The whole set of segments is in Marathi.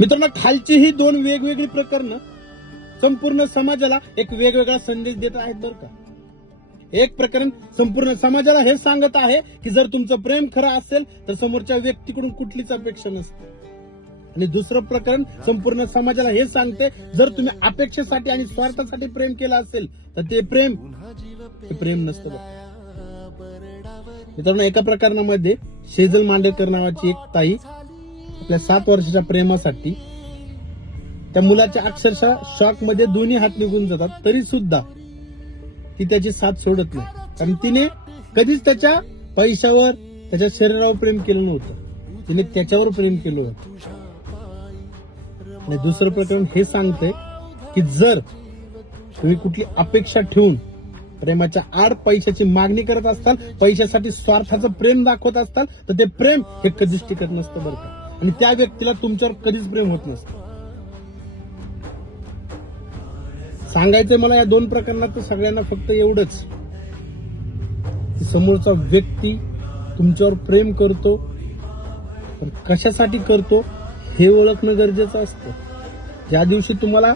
मित्रांनो, खालची ही दोन वेगवेगळी प्रकरणं संपूर्ण समाजाला एक वेगवेगळा संदेश देत आहेत बरं का. एक प्रकरण संपूर्ण समाजाला हे सांगत आहे की जर तुमचं प्रेम खरं असेल तर समोरच्या व्यक्तीकडून कुठलीच अपेक्षा नसते. आणि दुसरं प्रकरण संपूर्ण समाजाला हे सांगते जर तुम्ही अपेक्षेसाठी आणि स्वार्थासाठी प्रेम केलं असेल तर ते प्रेम नसतं. मित्रांनो, एका प्रकरणामध्ये शेजल मांडेकर नावाची एक ताई आपल्या 7 वर्षाच्या प्रेमासाठी त्या मुलाच्या अक्षरशः शॉक मध्ये दोन्ही हात निघून जातात, तरी सुद्धा ती त्याची साथ सोडत नाही. कारण तिने कधीच त्याच्या पैशावर त्याच्या शरीरावर प्रेम केलं नव्हतं, तिने त्याच्यावर प्रेम केलं होतं. आणि दुसरं प्रकरण हे सांगतंय की जर तुम्ही कुठली अपेक्षा ठेवून प्रेमाच्या आड पैशाची मागणी करत असताल, पैशासाठी स्वार्थाचं प्रेम दाखवत असताल तर ते प्रेम हे कधीच टिकत नसतं बरं का. आणि त्या व्यक्तीला तुमच्यावर कधीच प्रेम होत नसतं. सांगायचंय मला या दोन प्रकरणात सगळ्यांना फक्त एवढंच की समोरचा व्यक्ती तुमच्यावर प्रेम करतो पण कशासाठी करतो हे ओळखणं गरजेचं असतं. ज्या दिवशी तुम्हाला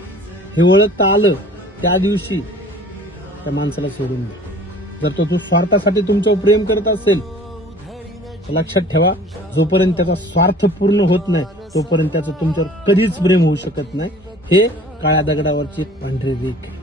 हे ओळखता आलं त्या दिवशी त्या माणसाला सोडून द्या. जर तो स्वार्थासाठी तुमच्यावर प्रेम करत असेल तर लक्षात ठेवा, जोपर्यंत त्याचा स्वार्थ पूर्ण होत नाही तोपर्यंत त्याचं तुमच्यावर कधीच प्रेम होऊ शकत नाही. हे काळ्या दगडावरची एक पांढरी रेख आहे.